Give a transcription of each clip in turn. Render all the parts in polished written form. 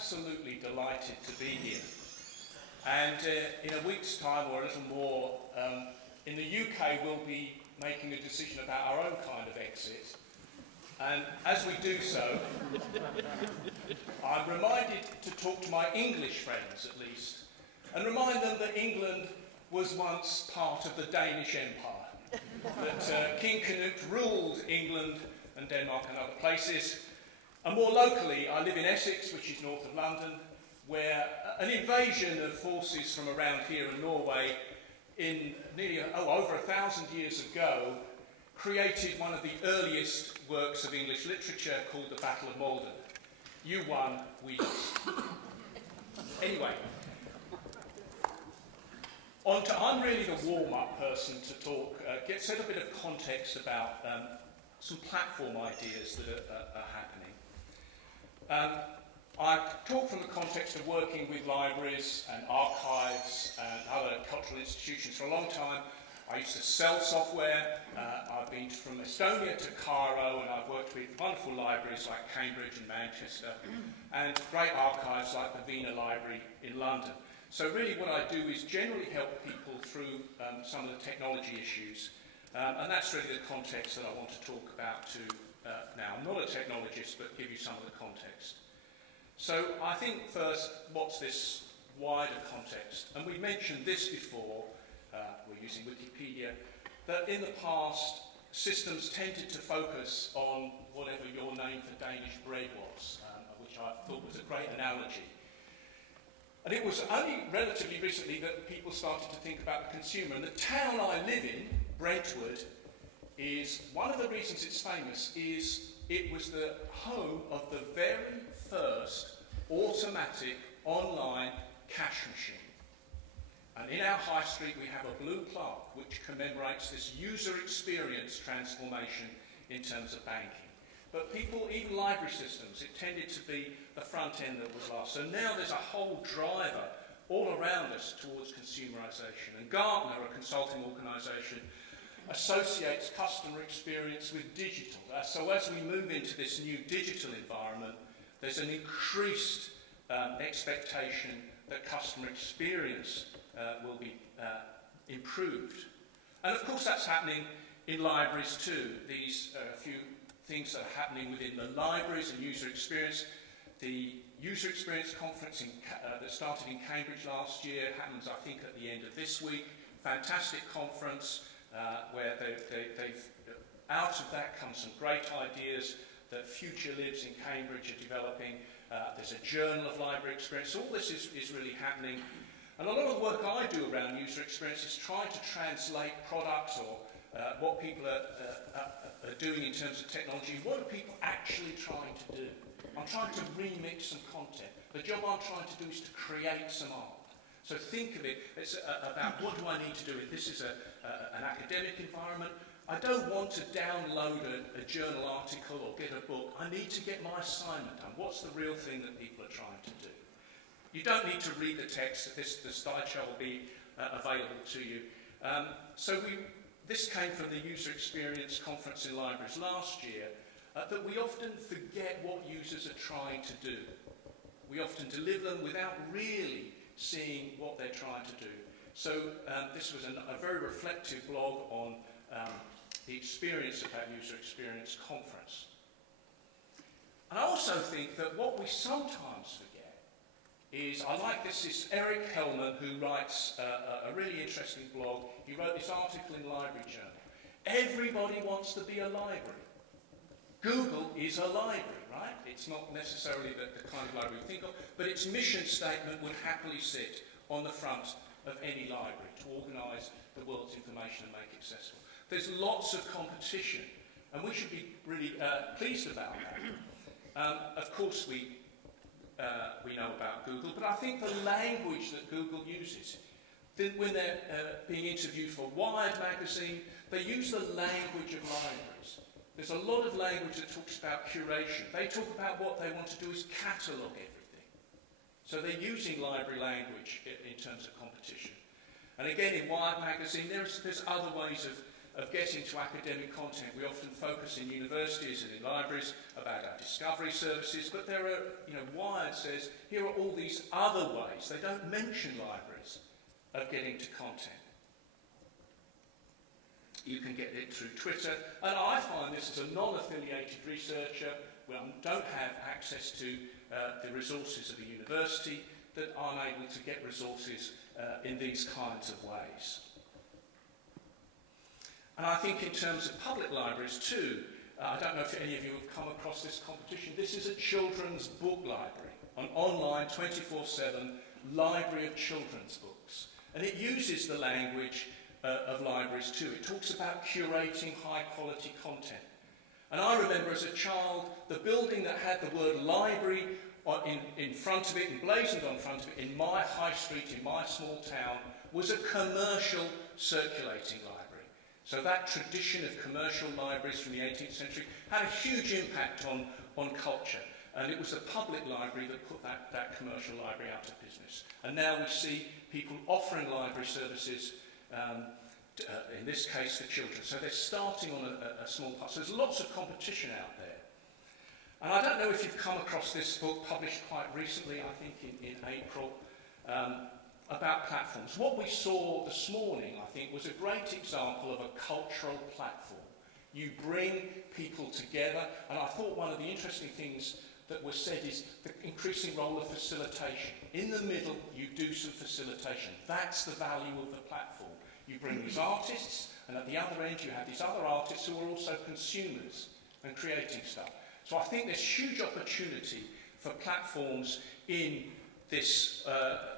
absolutely delighted to be here. And in a week's time or a little more, in the UK we'll be making a decision about our own kind of exit. And as we do so, I'm reminded to talk to my English friends at least, and remind them that England was once part of the Danish Empire, that King Canute ruled England and Denmark and other places. And more locally, I live in Essex, which is north of London, where an invasion of forces from around here in Norway in nearly over 1,000 years ago created one of the earliest works of English literature called The Battle of Maldon. You won, we lost. Anyway, I'm really the warm-up person to talk, set a bit of context about some platform ideas that are happening. I talk from the context of working with libraries and archives and other cultural institutions for a long time. I used to sell software. I've been from Estonia to Cairo, and I've worked with wonderful libraries like Cambridge and Manchester, and great archives like the Wiener Library in London. So really what I do is generally help people through some of the technology issues, and that's really the context that I want to talk about now. I'm not a technologist, but give you some of the context. So I think first, what's this wider context? And we mentioned this before, we're using Wikipedia, that in the past, systems tended to focus on whatever your name for Danish bread was, which I thought was a great analogy. And it was only relatively recently that people started to think about the consumer. And the town I live in, Brentwood, is one of the reasons it's famous is it was the home of the very first automatic online cash machine. And in our high street we have a blue plaque which commemorates this user experience transformation in terms of banking. But people, even library systems, it tended to be the front end that was last. So now there's a whole driver all around us towards consumerisation. And Gartner, a consulting organisation, associates customer experience with digital. So as we move into this new digital environment, there's an increased expectation that customer experience will be improved. And of course that's happening in libraries too. These few things that are happening within the libraries and user experience. The user experience conference that started in Cambridge last year happens, I think, at the end of this week. Fantastic conference where they've out of that comes some great ideas that Future Libs in Cambridge are developing. There's a journal of library experience. All this is really happening. And a lot of the work I do around user experience is trying to translate products or what people are doing in terms of technology. What are people actually trying to do? I'm trying to remix some content. The job I'm trying to do is to create some art. So think of it, it's about what do I need to do? If this is an academic environment, I don't want to download a journal article or get a book. I need to get my assignment done. What's the real thing that people are trying to do? You don't need to read the text. The slideshow will be available to you. This came from the User Experience Conference in Libraries last year, that we often forget what users are trying to do. We often deliver them without really seeing what they're trying to do. So this was a very reflective blog on the experience of that User Experience Conference. And I also think that what we sometimes forget is, I like this is Eric Hellman, who writes a really interesting blog. He wrote this article in Library Journal. Everybody wants to be a library. Google is a library, right? It's not necessarily the kind of library we think of, but its mission statement would happily sit on the front of any library to organise the world's information and make it accessible. There's lots of competition, and we should be really pleased about that. Of course, we know about Google, but I think the language that Google uses, when they're being interviewed for Wired magazine, they use the language of libraries. There's a lot of language that talks about curation. They talk about what they want to do is catalogue everything. So they're using library language in terms of competition. And again, in Wired magazine, there's other ways of of getting to academic content. We often focus in universities and in libraries about our discovery services, but there are, Wired says, here are all these other ways. They don't mention libraries of getting to content. You can get it through Twitter, and I find this as a non-affiliated researcher, when I don't have access to the resources of a university, that I'm able to get resources in these kinds of ways. And I think in terms of public libraries too, I don't know if any of you have come across this competition. This is a children's book library, an online 24/7 library of children's books. And it uses the language of libraries too. It talks about curating high quality content. And I remember as a child, the building that had the word library in front of it, emblazoned on front of it, in my high street, in my small town, was a commercial circulating library. So that tradition of commercial libraries from the 18th century had a huge impact on culture. And it was the public library that put that commercial library out of business. And now we see people offering library services, in this case for children. So they're starting on a small part. So there's lots of competition out there. And I don't know if you've come across this book, published quite recently, I think in April, about platforms. What we saw this morning, I think, was a great example of a cultural platform. You bring people together, and I thought one of the interesting things that was said is the increasing role of facilitation. In the middle, you do some facilitation. That's the value of the platform. You bring these artists, and at the other end, you have these other artists who are also consumers and creating stuff. So I think there's huge opportunity for platforms in this,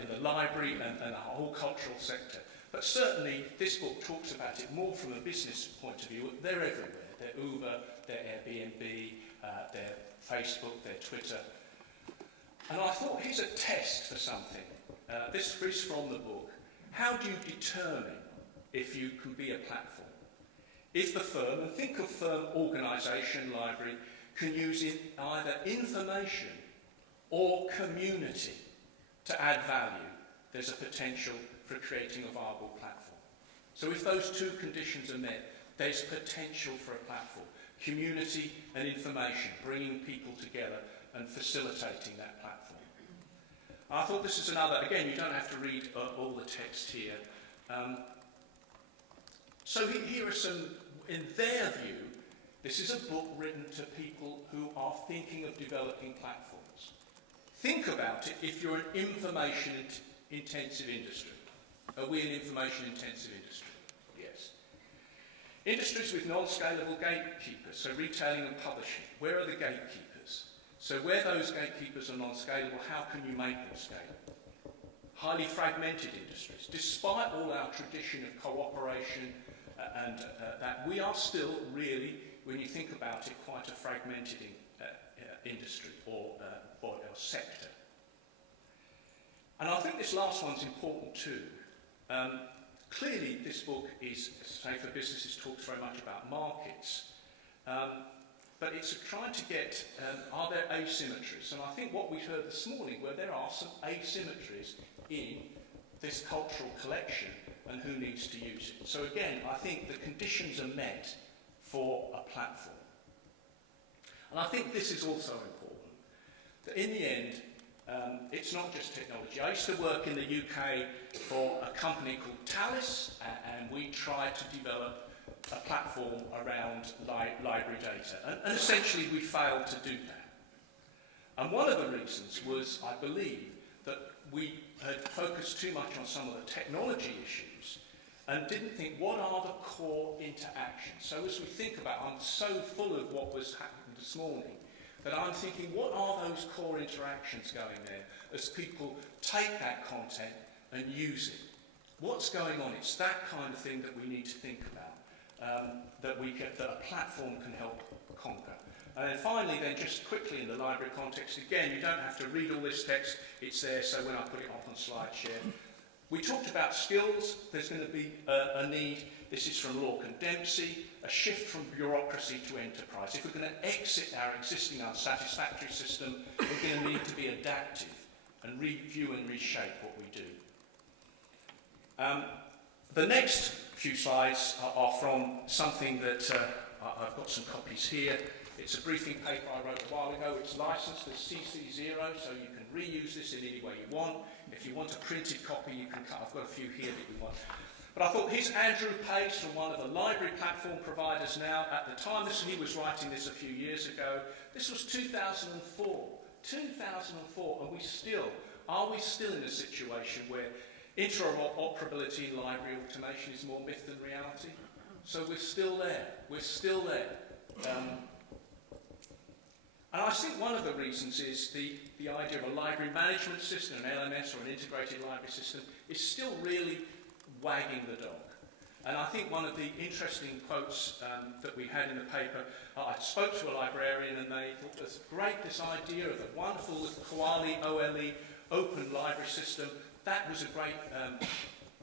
in the library and the whole cultural sector. But certainly this book talks about it more from a business point of view. They're everywhere. They're Uber, they're Airbnb, they're Facebook, they're Twitter. And I thought, here's a test for something. This is from the book. How do you determine if you can be a platform? If the firm, and think of firm, organisation, library, can use either information or community to add value, there's a potential for creating a viable platform. So if those two conditions are met, there's potential for a platform. Community and information, bringing people together and facilitating that platform. I thought this is another, again, you don't have to read all the text here. So here are some, in their view, this is a book written to people who are thinking of developing platforms. Think about it if you're an information-intensive industry. Are we an information-intensive industry? Yes. Industries with non-scalable gatekeepers, so retailing and publishing. Where are the gatekeepers? So where those gatekeepers are non-scalable, how can you make them scalable? Highly fragmented industries. Despite all our tradition of cooperation and that, we are still really, when you think about it, quite a fragmented industry or sector. And I think this last one's important too. Clearly, this book is, say for businesses, talks very much about markets, but it's trying to get, are there asymmetries? And I think what we heard this morning, where there are some asymmetries in this cultural collection and who needs to use it. So again, I think the conditions are met for a platform. And I think this is also important, that in the end, it's not just technology. I used to work in the UK for a company called Talis, and we tried to develop a platform around library data. And essentially, we failed to do that. And one of the reasons was, I believe, that we had focused too much on some of the technology issues and didn't think, what are the core interactions? So as we think about, I'm so full of what was happening this morning, that I'm thinking, what are those core interactions going there as people take that content and use it? What's going on? It's that kind of thing that we need to think about, that a platform can help conquer. And then finally, then just quickly in the library context, again, you don't have to read all this text, it's there, so when I put it up on SlideShare. We talked about skills. There's going to be a need. This is from Lorcan and Dempsey, a shift from bureaucracy to enterprise. If we're going to exit our existing unsatisfactory system, we're going to need to be adaptive and review and reshape what we do. The next few slides are from something that I've got some copies here. It's a briefing paper I wrote a while ago. It's licensed as CC0, so you can reuse this in any way you want. If you want a printed copy, you can cut. I've got a few here that you want. But I thought, here's Andrew Pace from one of the library platform providers now. At the time he was writing this a few years ago. This was 2004. 2004, and are we still in a situation where interoperability in library automation is more myth than reality? So we're still there. We're still there. And I think one of the reasons is the idea of a library management system, an LMS or an integrated library system, is still really wagging the dog. And I think one of the interesting quotes that we had in the paper, I spoke to a librarian and they thought it was great, this idea of the wonderful Koali OLE open library system. That was a great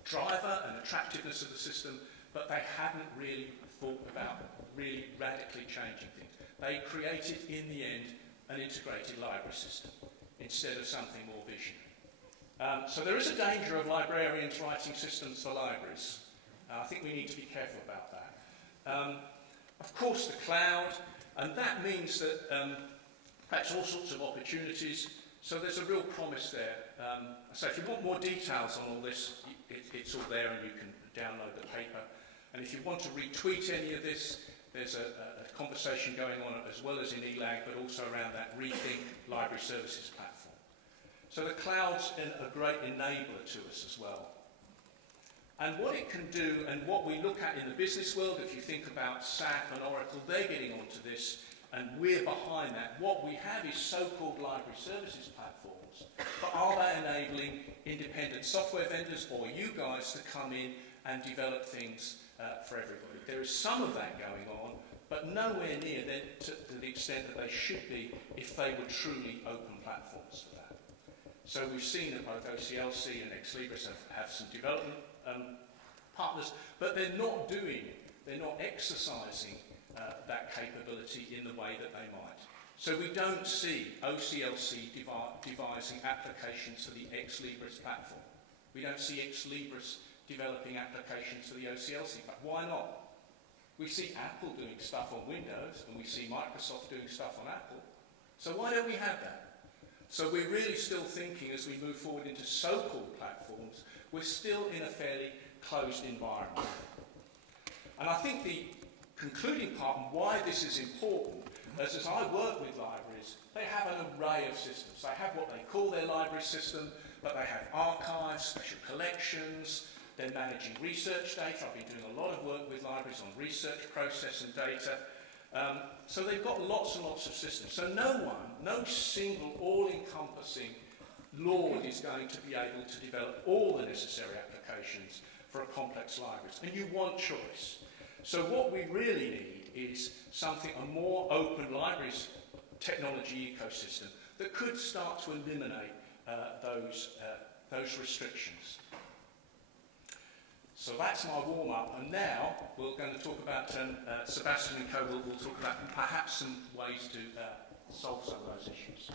driver and attractiveness of the system, but they hadn't really thought about really radically changing things. They created, in the end, an integrated library system instead of something more visionary. So there is a danger of librarians writing systems for libraries. I think we need to be careful about that. Of course, the cloud, and that means that perhaps all sorts of opportunities. So there's a real promise there. So if you want more details on all this, it's all there and you can download the paper. And if you want to retweet any of this, there's a conversation going on as well as in ELAG, but also around that Rethink Library Services platform. So the cloud's a great enabler to us as well. And what it can do, and what we look at in the business world, if you think about SAP and Oracle, they're getting onto this, and we're behind that. What we have is so-called library services platforms, but are they enabling independent software vendors or you guys to come in and develop things for everybody? There is some of that going on, but nowhere near to the extent that they should be if they were truly open platforms for that. So we've seen that both OCLC and Ex Libris have some development partners, but they're not exercising that capability in the way that they might. So we don't see OCLC devising applications for the Ex Libris platform. We don't see Ex Libris developing applications for the OCLC platform. Why not? We see Apple doing stuff on Windows, and we see Microsoft doing stuff on Apple. So why don't we have that? So we're really still thinking, as we move forward into so-called platforms, we're still in a fairly closed environment. And I think the concluding part and why this is important, as I work with libraries, they have an array of systems. They have what they call their library system, but they have archives, special collections, they're managing research data. I've been doing a lot of work with libraries on research process and data. So they've got lots and lots of systems. So no single all-encompassing Lord is going to be able to develop all the necessary applications for a complex library. And you want choice. So what we really need is a more open libraries technology ecosystem that could start to eliminate those restrictions. So that's my warm-up, and now we're going to talk about, Sebastian and co will talk about perhaps some ways to solve some of those issues.